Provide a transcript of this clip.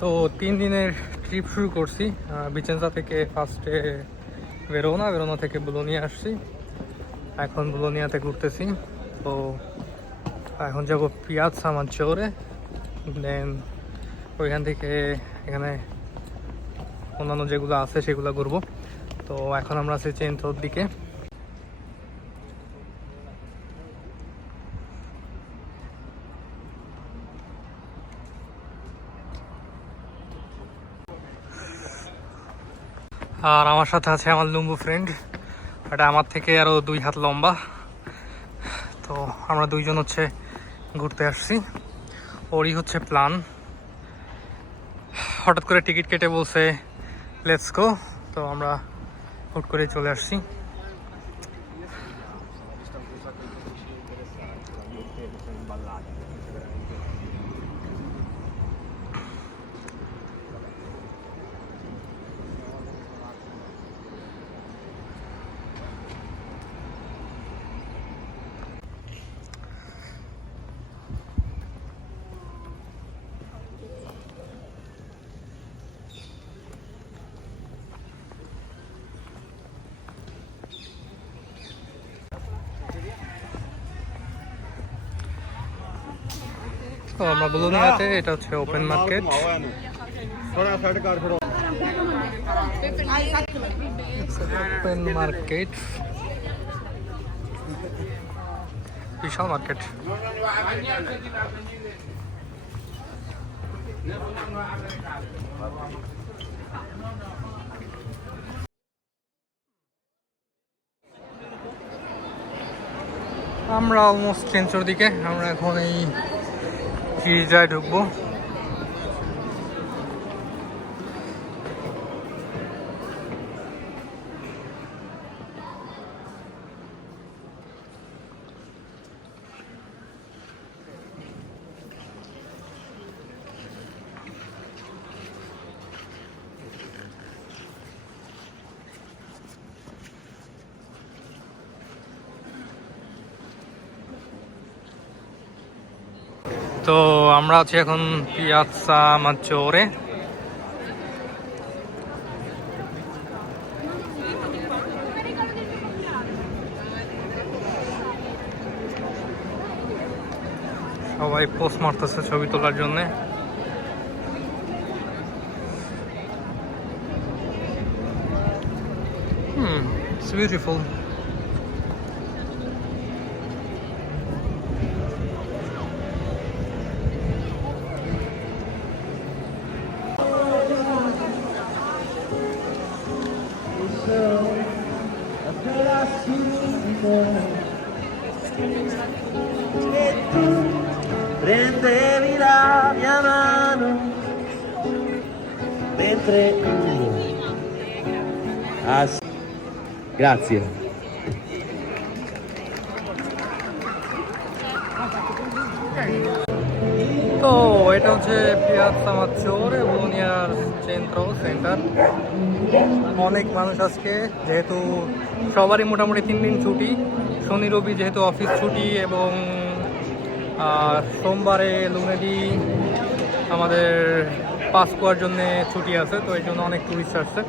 তো 3 দিনের ট্রিপ শুরু করছি। ভিচেন্সা থেকে ফার্স্টে বেরোনা থেকে বোলোনিয়া আসছি। এখন বোলোনিয়াতে ঘুরতেছি। তো এখন যাব পিয়াৎজা মাজ্জোরে, দেন ওইখান থেকে এখানে অন্যান্য যেগুলো আছে সেগুলো ঘুরবো। তো এখন আমরা আছি চেন্ট্রোর দিকে। আর আমার সাথে আছে আমার লুম্বু ফ্রেন্ড, এটা আমার থেকে আরও 2 হাত লম্বা। তো আমরা দুইজন হচ্ছে ঘুরতে আসছি, ওরই হচ্ছে প্ল্যান। হঠাৎ করে টিকিট কেটে বলছে লেটস গো, তো আমরা হুট করে চলে আসছি। তো আমরা বোলোনিয়াতে, এটা হচ্ছে ওপেন মার্কেট। ওপেন মার্কেট, বিশাল মার্কেট। আমরা অলমোস্ট চেন্ট্রোর দিকে, আমরা এখন এই গির্জায় ঢুকবো। তো আমরা আছি এখন পিয়াৎজা মাজ্জোরে। সবাই পোস্ট মারতেছে ছবি তোলার জন্য। It's beautiful. E tu prendevi la mia mano mentre io grazie. তো এটা হচ্ছে পিয়াৎজা মাজ্জোরে, বোলোনিয়ার সেন্টার। অনেক মানুষ আজকে, যেহেতু সবারই মোটামুটি 3 দিন ছুটি, শনি রবি যেহেতু অফিস ছুটি, এবং সোমবারে লুনেদি আমাদের পাসকুয়ার জন্য ছুটি আছে, তো এই জন্য অনেক টুরিস্ট আসছে।